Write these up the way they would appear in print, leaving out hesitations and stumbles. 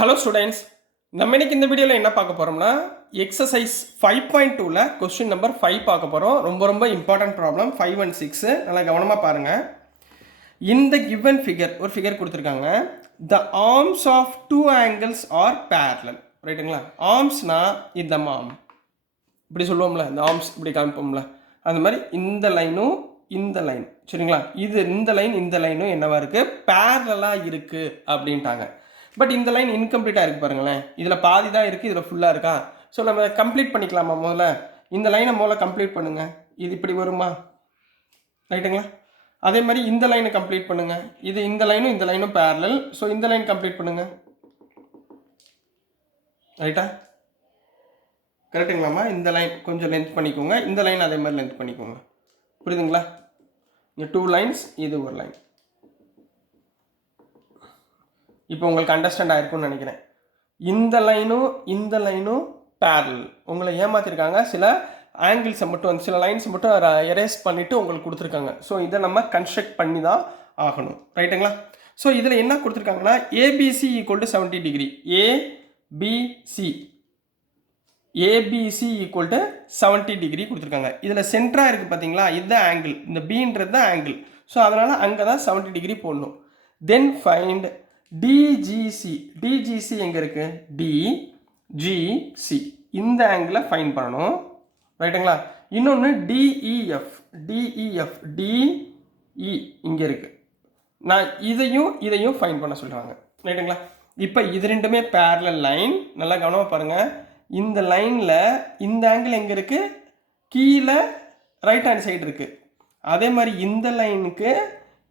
Hello students, நம்ம இன்னைக்கு இந்த வீடியோவில் என்ன பார்க்க போகிறோம்னா எக்ஸசைஸ் 5.2ல கொஸ்டின் நம்பர் 5 பார்க்க போகிறோம். ரொம்ப ரொம்ப இம்பார்ட்டன்ட் ப்ராப்ளம் 5 and 6. நல்லா கவனமாக பாருங்கள். இந்த கிவன் ஃபிகர் ஒரு ஃபிகர் கொடுத்துருக்காங்க. The arms of two angles are parallel. ரைட்டுங்களா? ஆர்ம்ஸ்னா இந்த ஆர்ம் இப்படி சொல்லுவோம்ல, இந்த ஆர்ம்ஸ் இப்படி காமிப்போம்ல, அந்த மாதிரி இந்த லைனும் இந்த லைன், சரிங்களா? இந்த லைனும் என்னவா இருக்குது, பேரலாக இருக்குது அப்படின்ட்டாங்க. பட் இந்த லைன் இன்கம்ப்ளீட்டாக இருக்குது பாருங்களேன். இதில் பாதி தான் இருக்குது, இதில் ஃபுல்லாக இருக்கா? ஸோ நம்ம கம்ப்ளீட் பண்ணிக்கலாமா? முதல்ல இந்த லைனை முதல்ல கம்ப்ளீட் பண்ணுங்கள். இது இப்படி வருமா? ரைட்டுங்களா? அதே மாதிரி இந்த லைனை கம்ப்ளீட் பண்ணுங்கள். இந்த லைனும் பேரலல். ஸோ இந்த லைன் கம்ப்ளீட் பண்ணுங்கள். ரைட்டா? கரெக்டுங்களாம்மா? இந்த லைன் கொஞ்சம் லென்த் பண்ணிக்கோங்க, இந்த லைன் அதே மாதிரி லென்த் பண்ணிக்கோங்க. புரியுதுங்களா? இங்கே 2 லைன்ஸ், இது ஒரு லைன். இப்போ உங்களுக்கு அண்டர்ஸ்டாண்ட் ஆகிருக்கும்னு நினைக்கிறேன். இந்த லைனும் பேரலல். உங்களை ஏமாற்றிருக்காங்க. சில ஆங்கிள்ஸை மட்டும், சில லைன்ஸை மட்டும் எரேஸ் பண்ணிவிட்டு உங்களுக்கு கொடுத்துருக்காங்க. ஸோ இதை நம்ம கன்ஸ்ட்ரக்ட் பண்ணி தான் ஆகணும். ரைட்டுங்களா? ஸோ இதில் என்ன கொடுத்துருக்காங்கன்னா ABC equal to 70 degree. ABC equal to 70 degree கொடுத்துருக்காங்க. இதில் சென்டராக இருக்குது பார்த்தீங்களா, இதுதான் ஆங்கிள், இந்த பின்றது தான் ஆங்கிள். ஸோ அதனால் அங்கே தான் 70 டிகிரி போடணும். தென் ஃபைண்ட் டிஜிசி எங்கே இருக்குது? டிஜிசி இந்த ஆங்கிளை ஃபைண்ட் பண்ணணும். ரைட்டுங்களா? இன்னொன்று டிஇஎஃப் டிஇ இங்கே இருக்குது. நான் இதையும் ஃபைண்ட் பண்ண சொல்லுவாங்க. ரைட்டுங்களா? இப்போ இது ரெண்டுமே பேரலல் லைன். நல்லா கவனமாக பாருங்கள். இந்த லைனில் இந்த ஆங்கிள் எங்கே இருக்குது? கீழே ரைட் ஹேண்ட் சைடு இருக்குது. அதே மாதிரி இந்த லைனுக்கு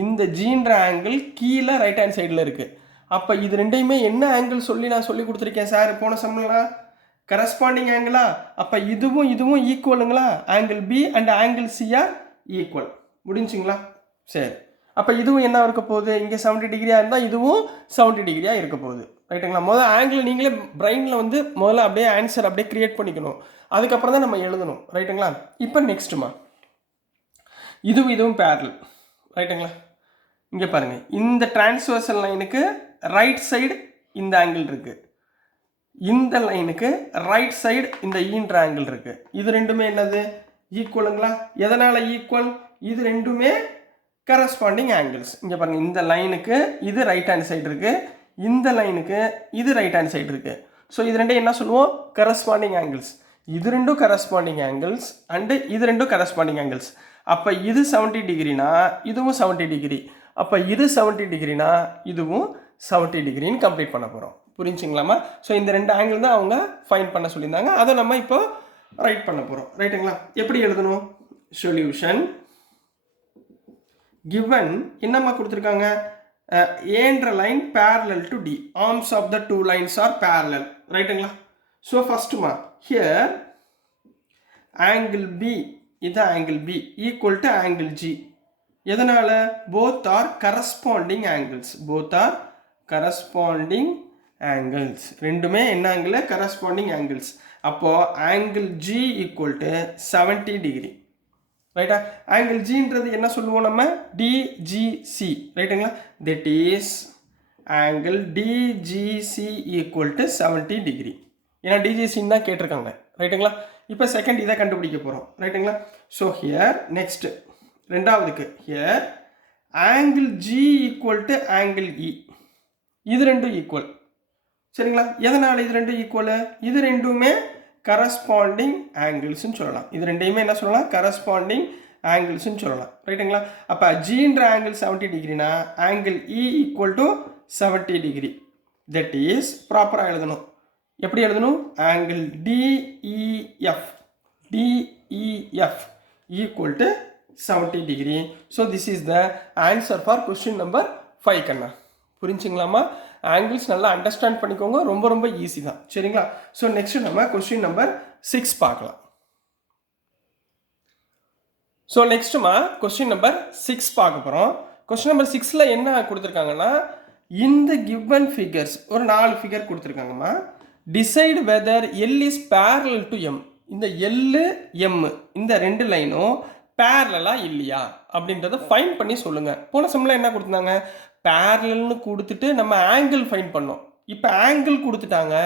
இந்த ஜீன்ற ஆங்கிள் கீழே ரைட் ஹேண்ட் சைடில் இருக்குது. அப்போ இது ரெண்டையுமே என்ன ஆங்கிள் நான் சொல்லி கொடுத்துருக்கேன் சார் போன சம்மிங்களா? கரஸ்பாண்டிங் ஆங்கிளா? அப்போ இதுவும் ஈக்குவலுங்களா? Angle B and angle C are equal. முடிஞ்சுங்களா? சரி, அப்போ இதுவும் என்ன இருக்க போகுது? இங்கே 70 டிகிரியாக இருந்தால் இதுவும் 70 டிகிரியாக இருக்க போகுது. ரைட்டுங்களா? முதல்ல ஆங்கிள் நீங்களே பிரெயினில் முதல்ல அப்படியே ஆன்சர் அப்படியே கிரியேட் பண்ணிக்கணும். அதுக்கப்புறம் தான் நம்ம எழுதணும். ரைட்டுங்களா? இப்போ நெக்ஸ்ட்டுமா, இதுவும் பேரலல். ரைட்டுங்களா? இங்கே பாருங்கள், இந்த டிரான்ஸ்வர்சல் லைனுக்கு ரைட் சைடு இந்த ஆங்கிள் இருக்குது, இந்த லைனுக்கு ரைட் சைடு இந்த ஈன்ற ஆங்கிள் இருக்குது. இது ரெண்டுமே என்னது? ஈக்குவலுங்களா? எதனால் ஈக்குவல்? இது ரெண்டுமே கரஸ்பாண்டிங் ஆங்கிள்ஸ். இங்கே பாருங்கள், இந்த லைனுக்கு இது ரைட் ஹேண்ட் சைடு இருக்குது, இந்த லைனுக்கு இது ரைட் ஹேண்ட் சைடு இருக்குது. ஸோ இது ரெண்டும் என்ன சொல்லுவோம்? Corresponding angles. இது ரெண்டும் கரஸ்பாண்டிங் ஆங்கிள்ஸ் அண்டு இது ரெண்டும் கரஸ்பாண்டிங் ஆங்கிள்ஸ். அப்போ இது 70 டிகிரினா இதுவும் 70 டிகிரி. அப்போ இது 70 டிகிரினா இதுவும் 70 டிகிரின்னு கம்ப்ளீட் பண்ண போகிறோம். புரிஞ்சுங்களாமா? ஸோ இந்த ரெண்டு ஆங்கிள் தான் அவங்க ஃபைண்ட் பண்ண சொல்லியிருந்தாங்க. அதை நம்ம இப்போ ரைட் பண்ண போகிறோம். ரைட்டுங்களா? எப்படி எழுதணும்? சொல்யூஷன் கிவன் என்னம்மா கொடுத்துருக்காங்க? ஏன்ற line parallel to D. Arms of the two lines are parallel. ரைட்டுங்களா? ஸோ ஃபஸ்ட்டுமா, ஹியர் ஆங்கிள் பி, இது angle B equal to angle G. எதனால்? Both are corresponding angles. ரெண்டுமே என்ன ஆங்கிள்? Corresponding angles. அப்போது angle G equal to 70 degree. ரைட்டா? Angle ஜின்றது என்ன சொல்லுவோம் நம்ம? டிஜிசி. ரைட்டுங்களா? That is angle DGC equal to 70 degree. ஏன்னா டிஜிசின்னு தான் கேட்டிருக்காங்க. ரைட்டுங்களா? இப்போ செகண்ட் இதை கண்டுபிடிக்க போகிறோம். ரைட்டுங்களா? ஸோ ஹியர் நெக்ஸ்ட் ரெண்டாவதுக்கு here angle G equal to angle E. இது ரெண்டும் ஈக்குவல். சரிங்களா? எதனால் இது ரெண்டும் ஈக்குவலு? இது ரெண்டுமே கரஸ்பாண்டிங் ஆங்கிள்ஸ்ன்னு சொல்லலாம். இது ரெண்டையுமே என்ன சொல்லலாம்? கரஸ்பாண்டிங் ஆங்கிள்ஸ்ன்னு சொல்லலாம். ரைட்டுங்களா? அப்போ ஜின்ற ஆங்கிள் 70 டிகிரினா angle E equal to 70 degree. That is ப்ராப்பராக எழுதணும். எப்படி எழுதணும்? Angle DEF equal to 70 degree. So this is the answer for question number 5 கண்ணா. புரிஞ்சுங்களாமா? ஆங்கிள்ஸ் நல்லா அண்டர்ஸ்டாண்ட் பண்ணிக்கோங்க. ரொம்ப ரொம்ப ஈஸி தான். சரிங்களா? ஸோ நெக்ஸ்ட் நம்ம கொஸ்டின் நம்பர் 6 பார்க்கலாம். ஸோ நெக்ஸ்ட்டுமா கொஸ்டின் நம்பர் 6 பார்க்க போகிறோம். கொஸ்டின் நம்பர் 6ல் என்ன கொடுத்துருக்காங்கன்னா, இந்த கிவன் ஃபிகர்ஸ் ஒரு 4 ஃபிகர் கொடுத்துருக்காங்கம்மா. Decide whether L is parallel to M. இந்த எல்லு எம் இந்த ரெண்டு லைனும் பேரலா இல்லையா அப்படின்றத ஃபைண்ட் பண்ணி சொல்லுங்கள். போன சம்மில் என்ன கொடுத்துருந்தாங்க? பேரலல்னு கொடுத்துட்டு நம்ம ஆங்கிள் ஃபைண்ட் பண்ணோம். இப்போ ஆங்கிள் கொடுத்துட்டாங்க,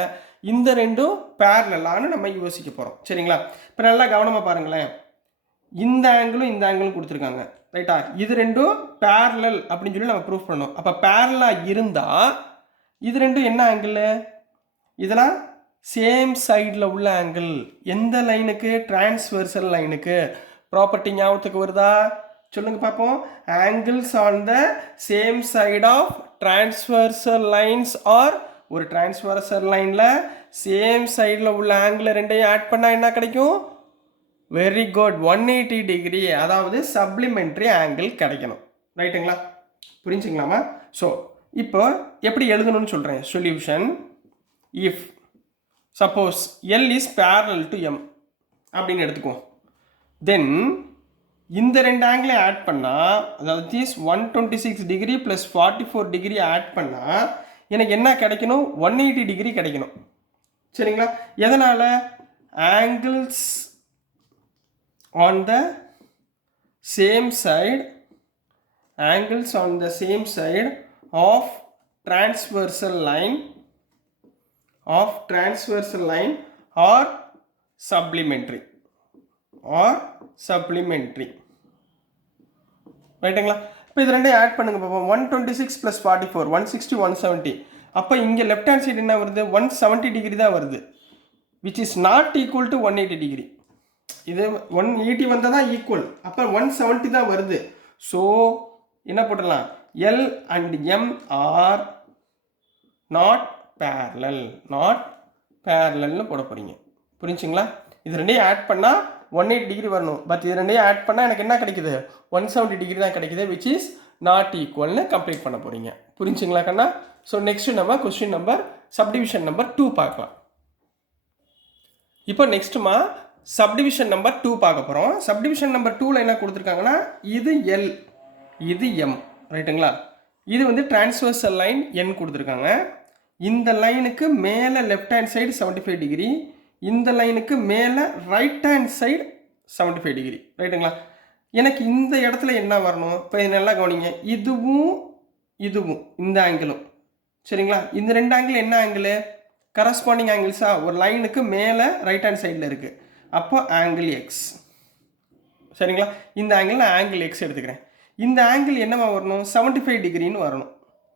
இந்த ரெண்டும் பேரலான்னு நம்ம யோசிக்க போகிறோம். சரிங்களா? இப்போ நல்லா கவனமாக பாருங்களேன். இந்த ஆங்கிளும் கொடுத்துருக்காங்க, ரைட்டா? இது ரெண்டும் பேரலல் அப்படின்னு சொல்லி நம்ம ப்ரூஃப் பண்ணணும். அப்போ பேரலாக இருந்தால் இது ரெண்டும் என்ன ஆங்கிள்? இதெல்லாம் சேம் சைடில் உள்ள ஆங்கிள். எந்த லைனுக்கு? டிரான்ஸ்வர்சல் லைனுக்கு. ப்ராப்பர்ட்டி ஞாபகத்துக்கு வருதா? சொல்லுங்க பார்ப்போம். Angles on the same side of transversal lines are ஒரு டிரான்ஸ்வர்சல் லைனில் சேம் சைடில் உள்ள ஆங்கிள் ரெண்டையும் ஆட் பண்ணால் என்ன கிடைக்கும்? வெரி குட், 180 டிகிரி, அதாவது சப்ளிமெண்ட்ரி ஆங்கிள் கிடைக்கணும். ரைட்டுங்களா? புரிஞ்சுங்களாமா? ஸோ இப்போ எப்படி எழுதணும்னு சொல்கிறேன். Solution if suppose L is parallel to M அப்படின்னு எடுத்துக்குவோம். தென் இந்த ரெண்டு ஆங்கிளை ஆட் பண்ணால், அதாவது 126 டிகிரி ப்ளஸ் 44 டிகிரி ஆட் பண்ணால் எனக்கு என்ன கிடைக்கணும்? 180 டிகிரி கிடைக்கணும். சரிங்களா? எதனால்? Angles on the same side of transversal line or supplementary ரைட்டுங்களா? இப்போ இது ரெண்டையும் ஆட் பண்ணுங்க பார்ப்போம். 126 + 44 160 170. அப்போ இங்கே லெஃப்ட் ஹேண்ட் சைடு என்ன வருது? 170 டிகிரி தான் வருது, which is not equal to 180 degree. இது 180 வந்தால் தான் ஈக்குவல், அப்போ 170 தான் வருது. ஸோ என்ன போட்டுடலாம்? L and M are not பேரலல்னு போட போகிறீங்க. புரிஞ்சுங்களா? இது ரெண்டையும் ஆட் பண்ணால் 180 டிகிரி வரணும். பட் இது ரெண்டையும் ஆட் பண்ணால் எனக்கு என்ன கிடைக்குது? 170 டிகிரி தான் கிடைக்குது, விச் இஸ் நாட் ஈக்குவல்னு கம்ப்ளீட் பண்ண போகிறீங்க. புரிஞ்சுங்களா கண்ணா? ஸோ நெக்ஸ்ட் நம்ம கொஸ்டின் நம்பர் சப்டிவிஷன் நம்பர் 2 பார்க்கலாம். இப்போ நெக்ஸ்ட்டுமா சப்டிவிஷன் நம்பர் 2 பார்க்க போகிறோம். சப்டிவிஷன் நம்பர் 2ல் என்ன கொடுத்துருக்காங்கன்னா, இது L, இது M, ரைட்டுங்களா? இது வந்து டிரான்ஸ்வர்சல் லைன் N கொடுத்துருக்காங்க. இந்த லைனுக்கு மேலே லெஃப்ட் ஹேண்ட் சைடு 75 டிகிரி, இந்த லைனுக்கு மேலே ரைட் ஹேண்ட் சைடு 75 டிகிரி, ரைட்டுங்களா? எனக்கு இந்த இடத்துல என்ன வரணும்? இப்போ நல்லா கவனிங்க. இதுவும் இந்த ஆங்கிளும், சரிங்களா? இந்த ரெண்டு ஆங்கிள் என்ன ஆங்கிள்? கரஸ்பாண்டிங் ஆங்கிள்ஸாக ஒரு லைனுக்கு மேலே ரைட் ஹேண்ட் சைடில் இருக்குது. அப்போ ஆங்கிள் எக்ஸ், சரிங்களா? இந்த ஆங்கிள் நான் ஆங்கிள் எக்ஸ் எடுத்துக்கிறேன். இந்த ஆங்கிள் என்னவா வரணும்? 75 டிகிரின்னு வரணும்,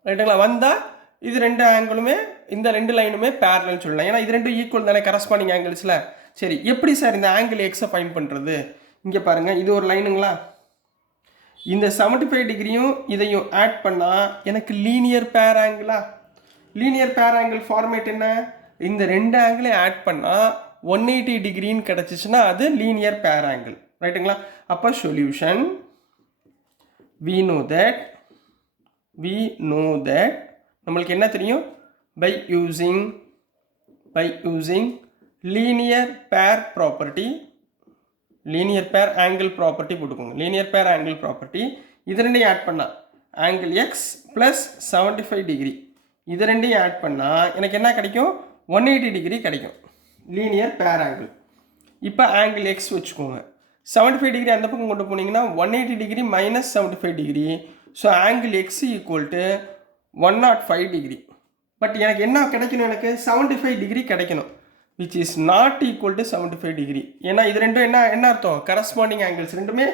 ரைட்டுங்களா? வந்தால் இது ரெண்டு ஆங்கிளுமே, இந்த ரெண்டு லைனுமே பேரலல்னு சொல்லலாம். ஏன்னா இது ரெண்டும் ஈக்குவல் தானே கரஸ்பாண்டிங் ஆங்கிள்ஸில். சரி, எப்படி சார் இந்த ஆங்கிள் எக்ஸை ஃபைண்ட் பண்ணுறது? இங்கே பாருங்கள், இது ஒரு லைனுங்களா? இந்த 75 டிகிரியும் இதையும் ஆட் பண்ணால் எனக்கு லீனியர் பேர் ஆங்கிளா? லீனியர் பேர் ஆங்கிள் ஃபார்மேட் என்ன? இந்த ரெண்டு ஆங்கிளையும் ஆட் பண்ணால் 180 டிகிரின்னு கிடச்சிச்சுன்னா அது லீனியர் பேர் ஆங்கிள், ரைட்டுங்களா? அப்போ சொல்யூஷன் we know that நம்மளுக்கு என்ன தெரியும்? by using linear pair property, linear pair angle property போட்டுக்கோங்க. லீனியர் பேர் ஆங்கிள் ப்ராப்பர்ட்டி இது ரெண்டையும் ஆட் பண்ணால் ஆங்கிள் எக்ஸ் ப்ளஸ் 75 டிகிரி, இது ரெண்டையும் ஆட் பண்ணால் எனக்கு என்ன கிடைக்கும்? 180 டிகிரி கிடைக்கும், லீனியர் பேர் ஆங்கிள். இப்போ ஆங்கிள் எக்ஸ் வச்சுக்கோங்க. 75 டிகிரி அந்த பக்கம் கொண்டு போனீங்கன்னா 180 degree minus 75 degree. So angle X equal to 105 degree. But எனக்கு என்ன கிடைக்கணும்? எனக்கு 75 டிகிரி கிடைக்கணும், which is not equal to 75 degree. ஏன்னா இது ரெண்டும் என்ன அர்த்தம்? கரஸ்பாண்டிங் ஆங்கிள்ஸ் ரெண்டுமே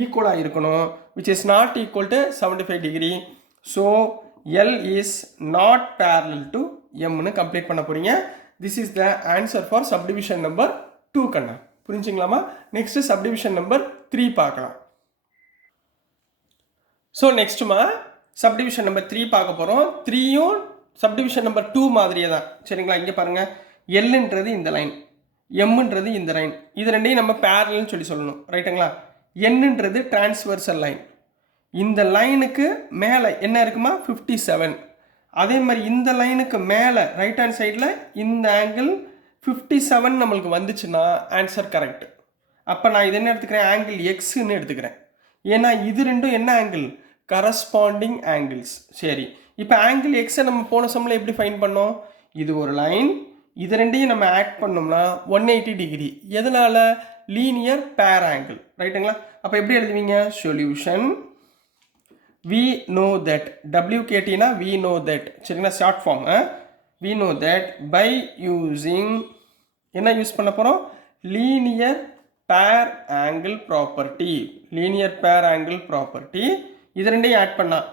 ஈக்குவலாக இருக்கணும், which is not equal to 75 degree. So L is not parallel to Mனு கம்ப்ளீட் பண்ண போகிறீங்க. This is the answer for subdivision number 2 கண்ணா. புரிஞ்சுங்களாமா? நெக்ஸ்ட்டு சப்டிவிஷன் நம்பர் 3 பார்க்கலாம். ஸோ நெக்ஸ்ட்டுமா சப்டிவிஷன் நம்பர் 3 பார்க்க போகிறோம். 3யும் சப்டிவிஷன் நம்பர் 2 மாதிரியே தான், சரிங்களா? இங்கே பாருங்கள், எல்ன்றது இந்த லைன், எம்ன்றது இந்த லைன், இது ரெண்டையும் நம்ம பேரல்னு சொல்லணும், ரைட்டுங்களா? என்னன்றது டிரான்ஸ்வர்சல் லைன். இந்த லைனுக்கு மேலே என்ன இருக்குமா? 57. அதே மாதிரி இந்த லைனுக்கு மேலே ரைட் ஹேண்ட் சைடில் இந்த ஆங்கிள் 57 நம்மளுக்கு வந்துச்சுன்னா ஆன்சர் கரெக்ட். அப்போ நான் இது என்ன எடுத்துக்கிறேன்? ஆங்கிள் எக்ஸ்ன்னு எடுத்துக்கிறேன். ஏன்னா இது ரெண்டும் என்ன ஆங்கிள்? Corresponding angles. சரி, இப்போ ஆங்கிள் எக்ஸை நம்ம போன சம்மில் எப்படி ஃபைன் பண்ணோம்? இது ஒரு லைன், இது ரெண்டையும் நம்ம ஆட் பண்ணோம்னா 180 டிகிரி. எதனால்? லீனியர் பேர் ஆங்கிள், ரைட்டுங்களா? அப்போ எப்படி எழுதுவீங்க? சொல்யூஷன் we know that, WKTனா we know that, சரிங்களா? Short form. we know that by using என்ன யூஸ் பண்ண போகிறோம், linear pair angle property. Linear pair angle property இது ரெண்டையும் ஆட் பண்ணால்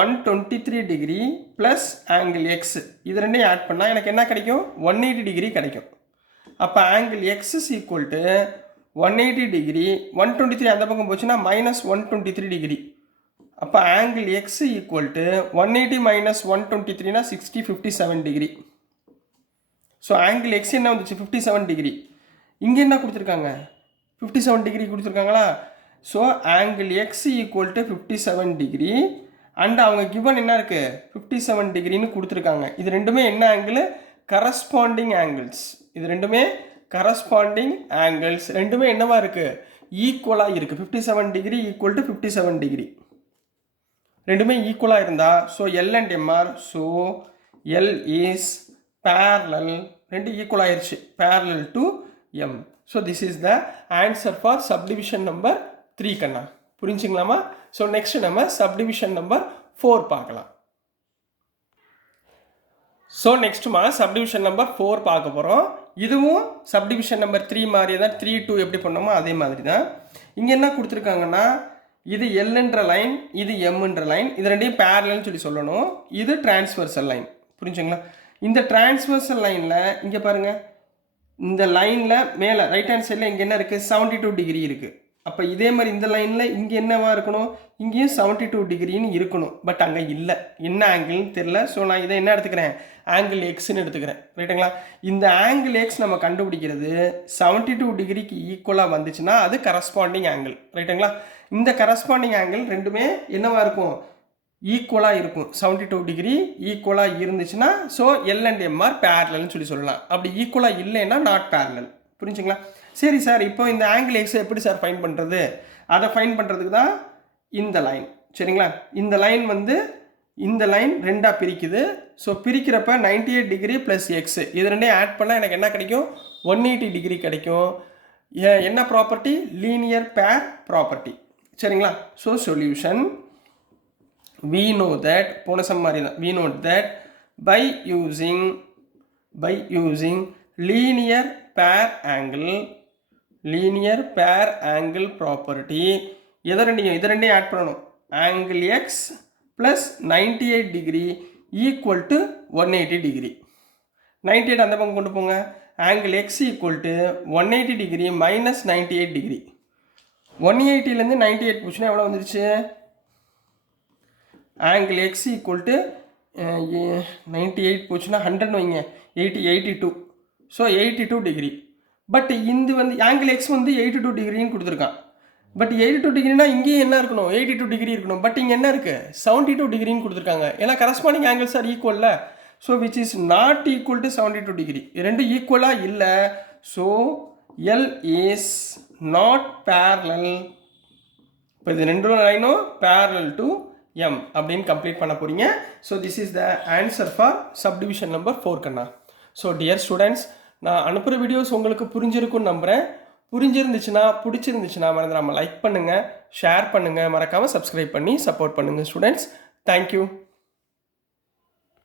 123 டிகிரி ப்ளஸ் ஆங்கிள் எக்ஸ் இது ரெண்டையும் ஆட் பண்ணால் எனக்கு என்ன கிடைக்கும், 180 டிகிரி கிடைக்கும். அப்போ angle X is equal to 180 degree, 123 அந்த பக்கம் போச்சுன்னா மைனஸ் 123 டிகிரி. அப்போ angle X equal to 180 minus 123னா 60 57 டிகிரி. ஸோ ஆங்கிள் எக்ஸ் என்ன வந்துச்சு, 57 டிகிரி. இங்கே என்ன கொடுத்துருக்காங்க, 57 டிகிரி கொடுத்துருக்காங்களா. So angle X equal to 57 degree and அவங்க கிவன் என்ன இருக்குது, 57 டிகிரின்னு கொடுத்துருக்காங்க. இது ரெண்டுமே என்ன ஆங்கிள், கரஸ்பாண்டிங் ஆங்கிள்ஸ். இது ரெண்டுமே கரஸ்பாண்டிங் ஆங்கிள்ஸ், ரெண்டுமே என்னவா இருக்குது, ஈக்குவலாக இருக்குது. 57 டிகிரி ஈக்குவல் டு 57 டிகிரி ரெண்டுமே ஈக்குவலாக இருந்தால் so L and M are. So L is parallel, ரெண்டு ஈக்குவல் ஆயிடுச்சு, parallel to M. So this is the answer for subdivision number 3 கண்ணா. புரிஞ்சுங்களாமா. ஸோ நெக்ஸ்ட் நம்ம சப்டிவிஷன் நம்பர் 4 பார்க்கலாம். ஸோ நெக்ஸ்ட்டுமா சப்டிவிஷன் நம்பர் 4 பார்க்க போகிறோம். இதுவும் சப்டிவிஷன் நம்பர் 3 மாதிரியே தான், 3 2 எப்படி பண்ணோமோ அதே மாதிரி தான். இங்கே என்ன கொடுத்துருக்காங்கன்னா, இது எல்ன்ற லைன், இது எம்ன்ற லைன், இது ரெண்டையும் பேரலல்னு சொல்லணும். இது டிரான்ஸ்வர்சல் லைன். புரிஞ்சுங்களா. இந்த டிரான்ஸ்வர்சல் லைனில் இங்கே பாருங்கள், இந்த லைனில் மேலே ரைட் ஹேண்ட் சைடில் இங்கே என்ன இருக்குது, 72 டிகிரி இருக்குது. அப்போ இதே மாதிரி இந்த லைனில் இங்கே என்னவா இருக்கணும், இங்கேயும் 72 டிகிரின்னு இருக்கணும். பட் அங்கே இல்லை, என்ன ஆங்கிள்னு தெரில. ஸோ நான் இதை என்ன எடுத்துக்கிறேன், ஆங்கிள் எக்ஸ்ன்னு எடுத்துக்கிறேன். ரைட்டுங்களா. இந்த ஆங்கிள் எக்ஸ் நம்ம கண்டுபிடிக்கிறது 72 டிகிரிக்கு ஈக்குவலாக வந்துச்சுன்னா அது கரஸ்பாண்டிங் ஆங்கிள். ரைட்டுங்களா. இந்த கரஸ்பாண்டிங் ஆங்கிள் ரெண்டுமே என்னவா இருக்கும், ஈக்குவலாக இருக்கும். 72 டிகிரி ஈக்குவலாக இருந்துச்சுன்னா ஸோ எல் அண்ட் எம்ஆர் பேரலல்னு சொல்லலாம். அப்படி ஈக்குவலாக இல்லைன்னா நாட் பேரலல். புரிஞ்சுங்களா. சரி சார், இப்போ இந்த ஆங்கிள் எக்ஸை எப்படி சார் ஃபைன் பண்ணுறது, அதை ஃபைன் பண்ணுறதுக்கு தான் இந்த லைன். சரிங்களா. இந்த லைன் வந்து இந்த லைன் ரெண்டாக பிரிக்குது. ஸோ பிரிக்கிறப்ப 98 டிகிரி ப்ளஸ் எக்ஸு இது ரெண்டையும் ஆட் பண்ணால் எனக்கு என்ன கிடைக்கும், 180 டிகிரி கிடைக்கும். என்ன ப்ராப்பர்ட்டி, லீனியர் பேர் ப்ராப்பர்ட்டி. சரிங்களா. So solution, we know that போன சம் மாதிரி தான், we know that by using linear pair angle property இதை ரெண்டையும் ஆட் பண்ணணும். Angle X plus 98 degree equal to 180 degree. 98 அந்த பக்கம் கொண்டு போங்க. Angle X equal to 180 degree minus 98 degree. 180லேருந்து 98 போச்சுன்னா எவ்வளோ வந்துருச்சு, ஆங்கிள் எக்ஸ் ஈக்குவல் டு 98 போச்சுன்னா 100 வைங்க, 82. So 82 degree. பட் இந்த வந்து ஆங்கிள் எக்ஸ் வந்து 82 டிகிரின்னு கொடுத்துருக்கான். பட் 82 டிகிரினா இங்கேயும் என்ன இருக்கணும், 82 டிகிரி இருக்கணும். பட் இங்கே என்ன இருக்குது, 72 டிகிரின்னு கொடுத்துருக்காங்க. ஏன்னா கரஸ்பாண்டிங் ஆங்கிள்ஸ் ஆர் ஈக்குவல்ல. So which is not equal to 72 degree. ரெண்டு ஈக்குவலாக இல்லை. So L is not parallel. இப்போ இது ரெண்டு லைனும் பேரலல் டு எம் அப்படின்னு கம்ப்ளீட் பண்ண போகிறீங்க. So this is the answer for subdivision number 4 கண்ணா. ஸோ டியர் ஸ்டூடெண்ட்ஸ், நான் அனுப்புகிற வீடியோஸ் உங்களுக்கு புரிஞ்சிருக்குன்னு நம்புகிறேன். பிடிச்சிருந்துச்சுன்னா மறந்துடாமல் லைக் பண்ணுங்கள், ஷேர் பண்ணுங்கள், மறக்காமல் சப்ஸ்கிரைப் பண்ணி சப்போர்ட் பண்ணுங்கள் ஸ்டூடெண்ட்ஸ். தேங்க்யூ.